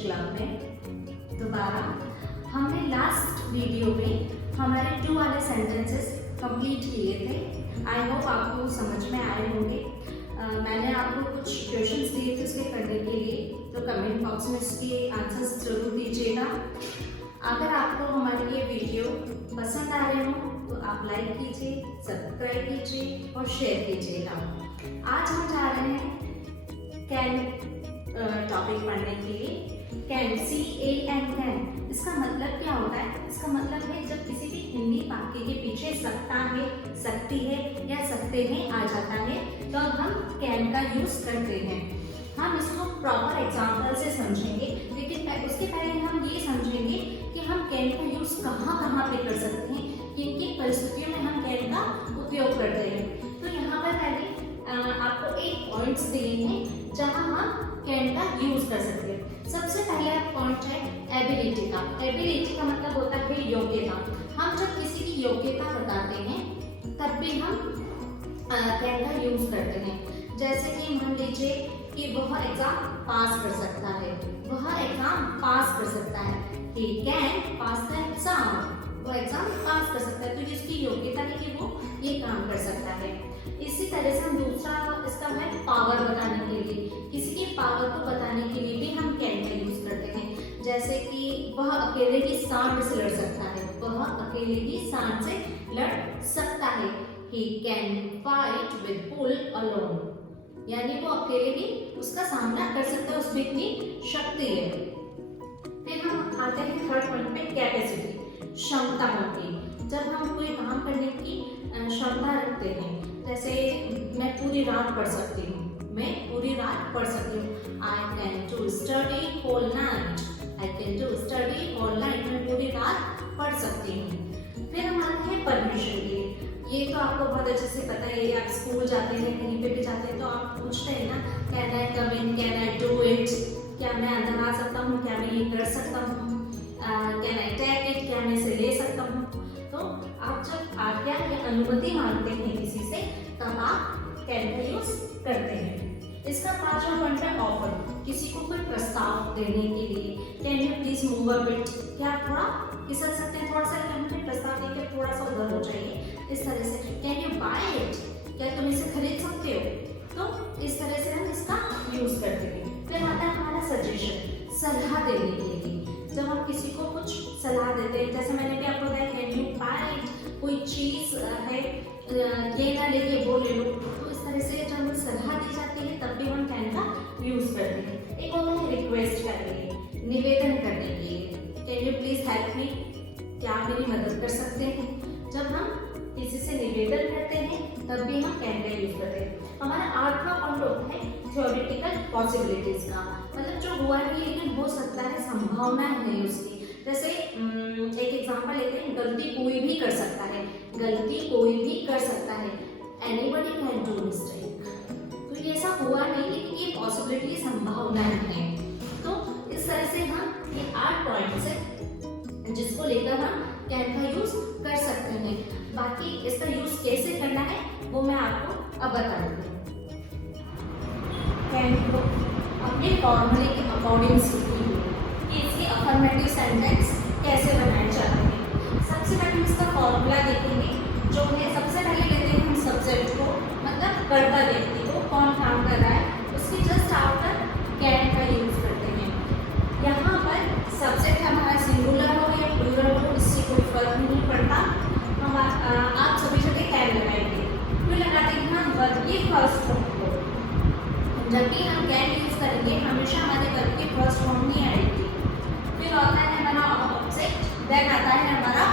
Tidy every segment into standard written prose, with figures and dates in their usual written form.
Club में दोबारा। हमने लास्ट वीडियो में हमारे 2 वाले सेंटेंसेस कंप्लीट किए थे। आई होप आपको समझ में आए होंगे। मैंने आपको कुछ क्वेश्चंस दिए थे उसके करने के लिए, तो कमेंट बॉक्स में उसके आंसर्स जरूर दीजिएगा। अगर आपको हमारी ये वीडियो पसंद आ रहे हो तो आप लाइक कीजिए, सब्सक्राइब कीजिए और शेयर कीजिएगा। आज हम जा रहे हैं कैन टॉपिक पढ़ने के लिए। कैन, CAN, कैन, इसका मतलब क्या होता है? इसका मतलब है जब किसी भी हिंदी वाक्य के पीछे सकता है, सकती है या सकते हैं आ जाता है तो हम कैन का यूज करते हैं। हम इसको प्रॉपर एग्जाम्पल से समझेंगे, लेकिन उसके पहले हम ये समझेंगे कि हम कैन का यूज कहाँ पे कर सकते हैं, किन किन परिस्थितियों में हम कैन का उपयोग करते हैं। तो यहाँ पर पहले आपको 8 पॉइंट्स दिए हैं जहाँ हम कैन का यूज कर सकते हैं। सबसे पहला पॉइंट है एबिलिटी का। एबिलिटी का मतलब होता है योग्यता। हम जब किसी की योग्यता बताते हैं तब भी हम कैन का यूज करते हैं। जैसे कि मान लीजिए कि वह एग्जाम पास कर सकता है, वह एग्जाम पास कर सकता है। He can pass the exam, वो एग्जाम पास कर सकता है, तो इसकी योग्यता है कि वो ये काम कर सकता है। इसी तरह से हम दूसरा इसका है पावर बताने के लिए। किसी की पावर को बताने के लिए भी हम कैन का यूज करते हैं। जैसे कि वह अकेले ही सांड से लड़ सकता है, वह अकेले ही सांड से लड़ सकता है। He can fight with bull alone, यानी वो अकेले भी उसका सामना कर सकता है, उसमें इतनी शक्ति है। फिर हम आते हैं थर्ड पॉइंट पे, कैपेसिटी, क्षमता होती है। जब हम कोई काम करने की क्षमता रखते हैं, जैसे मैं पूरी रात पढ़ सकती हूँ, मैं पूरी रात पढ़ सकती हूँ। I can do study whole night, I can do study whole night, मैं पूरी रात पढ़ सकती हूँ। फिर हम आते हैं परमिशन के लिए। ये तो आपको बहुत अच्छे से पता है, आप स्कूल जाते हैं, कहीं पे भी जाते हैं तो आप पूछते हैं ना, can I come in, can I do it, क्या मैं अंदर आ सकता हूँ, क्या मैं ये कर सकता हूँ, कैन आई टेक इट, क्या मैं इसे ले सकता हूँ। तो आप जब आज्ञा या अनुमति मांगते हैं किसी से तब आप कैन का यूज करते हैं। इसका 5वां पॉइंट है ऑफर, किसी को कोई प्रस्ताव देने के लिए। Can you please move a bit, क्या आप थोड़ा खिसक सकते हैं, थोड़ा सा हमें प्रस्ताव देकर थोड़ा सा उधर हो जाइए, इस तरह से। कैन यू बाय इट, क्या तुम इसे खरीद सकते हो, तो इस तरह से हम इसका यूज करते हैं। फिर आता है हमारा सजेशन, सलाह देने के लिए। जब हम किसी को कुछ सलाह देते हैं, जैसे मैंने भी आपको बताया कैन यू बाय इट, कोई चीज है ये ना लेके वो ले लो, तो इस तरह से जब हमें सलाह दी जाती है तब भी हम कैन का यूज करते हैं। एक होता है रिक्वेस्ट करने के लिए, निवेदन करने के लिए। Can you please help me, क्या आप मेरी मदद कर सकते हैं। जब हम किसी से निवेदन करते हैं तब भी हम कैन का यूज करते हैं। हमारा 8वां पॉइंट होता है थ्योरेटिकल पॉसिबिलिटीज का, मतलब जो हुआ नहीं लेकिन हो सकता है, संभावना है उसकी। जैसे एक एग्जांपल लेते हैं, गलती कोई भी कर सकता है, गलती कोई भी कर सकता है। एनीबॉडी कैन डू मिस्टेक, तो ये ऐसा हुआ नहीं लेकिन ये पॉसिबिलिटी, संभावना है। तो इस तरह से हम ये 8 पॉइंट्स है जिसको लेकर हम कैन का यूज कर सकते हैं। बाकी इसका यूज कैसे करना है वो मैं आपको अब बता दूंगी। कैन को अपने फॉर्मूले के अकॉर्डिंग सीखिए कि इसके अफर्मेटिव सेंटेंस कैसे बनाए जाते हैं। सबसे पहले हम इसका फॉर्मूला देखेंगे, जो है सबसे पहले लेते हैं हम सब्जेक्ट को, मतलब कर्ता व्यक्ति को, कौन काम कर रहा है, उसके जस्ट आफ्टर कैन का यूज करते हैं। यहाँ पर सब्जेक्ट हमारा सिंगुलर हो या प्लूरल हो, इससे कोई फर्क नहीं पड़ता। आप सभी जगह कैन लगाएंगे, क्यों लगाते हैं हम वर्ब की फर्स्ट फॉर्म को। जब भी हम कैन यूज करेंगे हमेशा हमारे वर्ब की फर्स्ट फॉर्म ही आएगी। फिर आता है हमारा ऑब्जेक्ट, देन आता है हमारा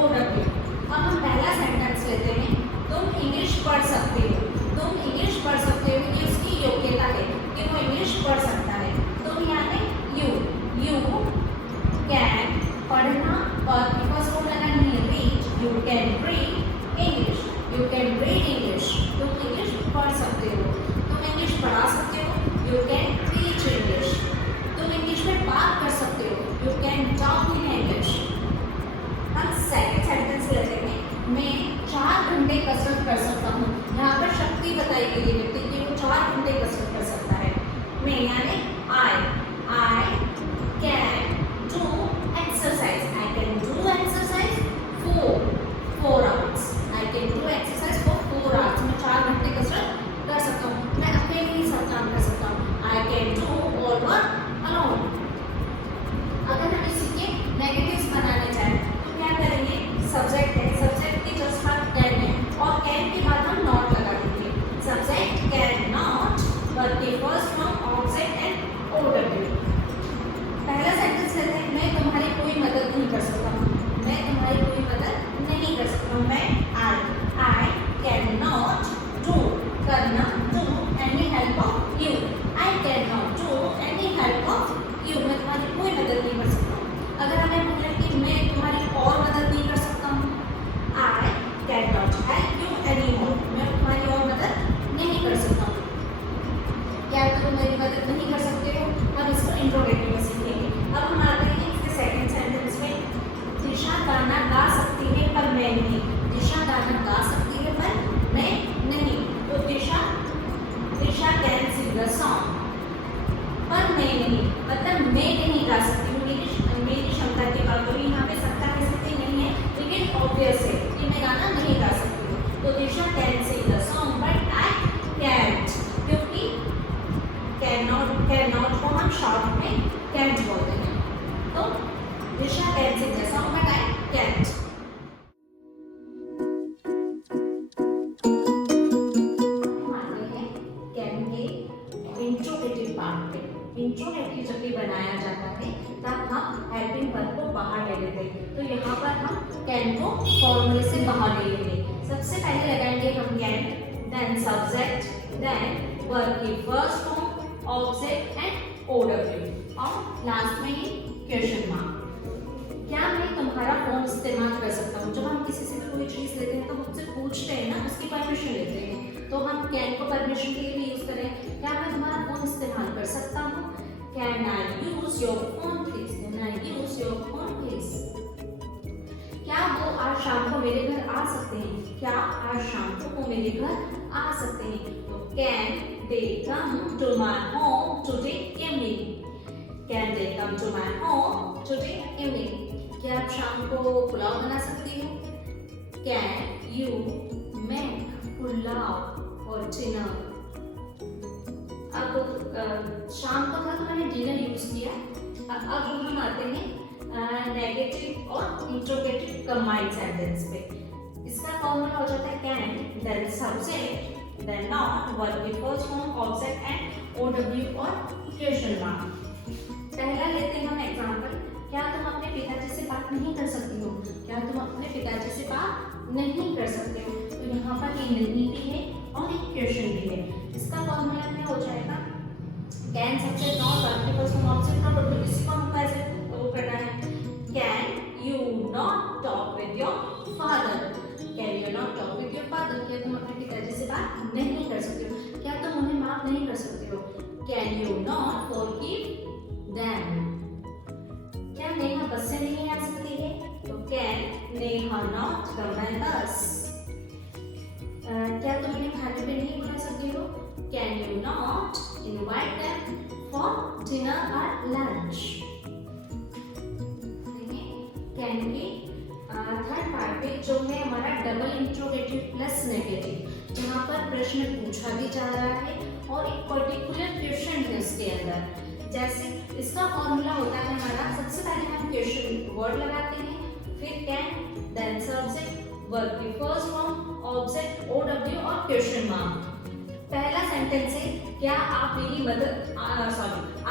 OW। अब हम पहला सेंटेंस लेते हैं, तुम इंग्लिश पढ़ सकते हो। तुम इंग्लिश पढ़ सकते हो, ये उसकी योग्यता है कि वो इंग्लिश पढ़ सकता है। तुम यहाँ पे यू कैन, पढ़ना वर्ब की फर्स्ट फॉर्म लगानी है read, you can read English, you can read English, तुम इंग्लिश पढ़ सकते हो। तुम इंग्लिश पढ़ा सकते हो, यू कैन टीच इंग्लिश। तुम इंग्लिश में बात कर सकते हो, you can talk in English. हम सेकंड सेंटेंस लेते हैं, मैं 4 घंटे कसरत कर सकता हूँ। यहाँ पर शक्ति बताई गई है व्यक्ति की, वो 4 घंटे कसरत कर सकता है। मैं यानी आई वीडियो में सीखेंगे। अब हम आते हैं इसके सेकंड सेंटेंस में। दिशा गाना गा सकती है पर मैं नहीं। दिशा गाना गा सकती है पर मैं नहीं। तो Disha can sing the song पर मैं नहीं, मतलब मैं नहीं गा सकती हूँ, मेरी क्षमता की बात हो रही है। यहाँ पे सकता कह सकती नहीं है, लेकिन ऑब्वियस है कि मैं गाना नहीं गा सकती हूँ। तो Disha can sing the song but I can't, क्योंकि कैन नॉट को हम शॉर्ट में कैंट बोलते हैं। तो Disha can sing the song but I can't. Interrogative part पे, इंट्रोगेटिव जब भी बनाया जाता है तब हम हेल्पिंग वर्ब को बाहर ले लेते हैं। तो यहाँ पर हम कैन को फॉर्मूले से बाहर ले लेंगे। सबसे पहले लगाएंगे हम can, then subject, then verb की first form, object and OW, और लास्ट में ही क्वेश्चन मार्क। क्या मैं तुम्हारा फोन इस्तेमाल कर सकता हूँ? जब हम किसी से कोई चीज़ लेते हैं तो मुझसे पूछते हैं ना, उसकी परमिशन लेते हैं, तो हम कैन को परमिशन के लिए भी यूज करें। क्या मैं तुम्हारा फोन इस्तेमाल कर सकता हूँ? Can I use your phone please? Can I use your phone please? क्या वो आज शाम को मेरे घर आ सकते हैं? क्या आज शाम को वो मेरे घर आ सकते हैं? तो can they come to my home today evening? Can they come to my home today evening? क्या आप शाम को पुलाव बना सकती हो? कैन यू मेक पुलाव और डिनर? अब शाम को था तो मैंने डिनर यूज किया। अब हम आते हैं नेगेटिव और इंट्रोगेटिव कंबाइंड सेंटेंस पे। इसका फॉर्मूला हो जाता है can, then subject, then not, verb की first form, object and OW और क्वेश्चन मार्क। पहला लेते हैं हम एग्जांपल। क्या तुम अपने पिताजी से बात नहीं कर सकती हो? क्या तुम अपने पिताजी से बात नहीं कर सकते हो? तो यहाँ पर एक नहीं भी है और एक क्वेश्चन भी है। इसका फॉर्मूला क्या हो जाएगा? कैन सब्जेक्ट नॉट, वर्ब की फर्स्ट फॉर्म, ऑब्जेक्ट और ओडब्ल्यू। इसी को हम कैसे वो करना है? Can you not talk with your father? Can you not talk with your father? क्या तुम अपने पिताजी से बात नहीं कर सकते हो? क्या तुम उन्हें माफ नहीं कर सकते हो? Can you not forgive them? क्या नेहा बस से नहीं आ सकती है? तो can Neha not come by बस? क्या तुम उन्हें खाने पे नहीं बुला सकती हो? Can you not invite them for dinner और लंच? कैन के थर्ड पार्ट पे जो है हमारा डबल इंट्रोगेटिव प्लस नेगेटिव, जहाँ पर प्रश्न पूछा भी जा रहा है और एक पर्टिकुलर क्वेश्चन है उसके अंदर। जैसे इसका फॉर्मूला होता है हमारा, सबसे पहले हम क्वेश्चन वर्ड लगाते हैं, फिर कैन, देन सब्जेक्ट, वर्ब की फर्स्ट फॉर्म, ऑब्जेक्ट, ओडब्ल्यू और क्वेश्चन मार्क। पहला सेंटेंस है, क्या आप मेरी मदद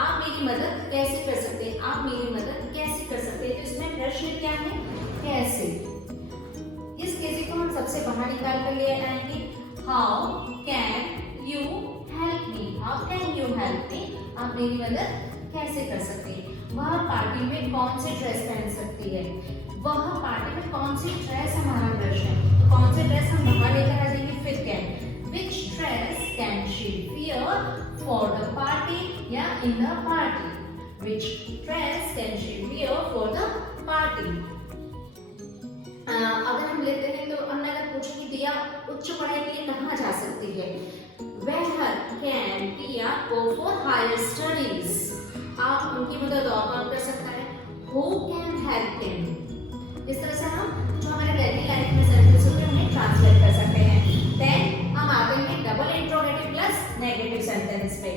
आप मेरी मदद कैसे कर सकते हैं? आप मेरी मदद कैसे कर सकते हैं? तो इसमें प्रश्न क्या है? कैसे। इस कैसे को हम सबसे बाहर निकाल कर ले आएंगे। How can you help me? How can you help me? आप मेरी मदद कैसे कर सकते हैं? वह पार्टी में कौन सी ड्रेस पहन सकती है? वह पार्टी में कौन सी ड्रेस हमारा प्रश्न है, तो कौन सी ड्रेस हम बाहर लेकर आ जाएंगे। फिर can, which dress can she wear for the party या in the party? Which dress can she wear for the party? अगर हम लेते हैं तो हमने अगर पूछा कि दिया उच्च पढ़ाई के लिए कहाँ जा सकती है? Where can Tia go for higher studies? आप उनकी मदद और कौन कर सकता है? Who can help him? इस तरह से हम जो हमारे डेली लाइफ में सेंटेंस होते हैं उन्हें ट्रांसलेट कर सकते हैं। देन हम आते हैं double interrogative plus negative sentence पे।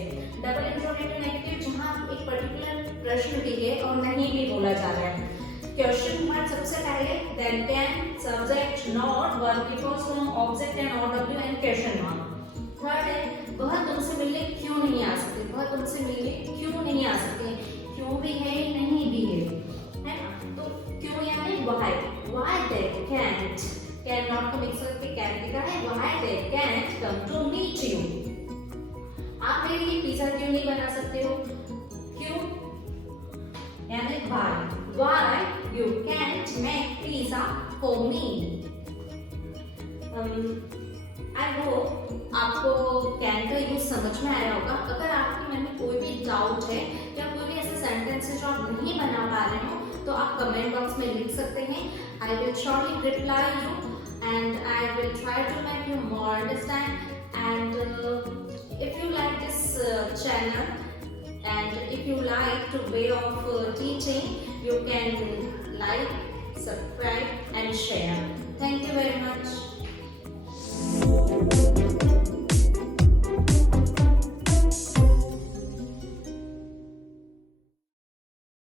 डबल इंट्रोगेटिव नेगेटिव जहाँ एक पर्टिकुलर प्रश्न भी है और नहीं भी बोला जा रहा है। क्वेश्चन मार्क सबसे पहले, then can, subject, not, verb की first form, object and OW and question mark. Third है, वह तुमसे मिलने क्यों नहीं आ सकते? वह तुमसे मिलने क्यों नहीं आ सकते? क्यों भी है नहीं भी है ना? तो क्यों यानी why they can't, can not को मिक्स करके can लिखा है, why they can't come to meet you? आप मेरे लिए पिज्जा क्यों नहीं बना सकते हो? क्यों यानी why you can't make pizza for me? I hope आपको कैन का यूज समझ में आया होगा। अगर आपके मन में कोई भी डाउट है या कोई भी ऐसा सेंटेंस सेंटेंसेस जो आप नहीं बना पा रहे हो तो आप कमेंट बॉक्स में लिख सकते हैं. I will surely reply you and I will try to make you more understand. And if you like this channel and if you like the way of teaching, you can like, subscribe and share. Thank you very much.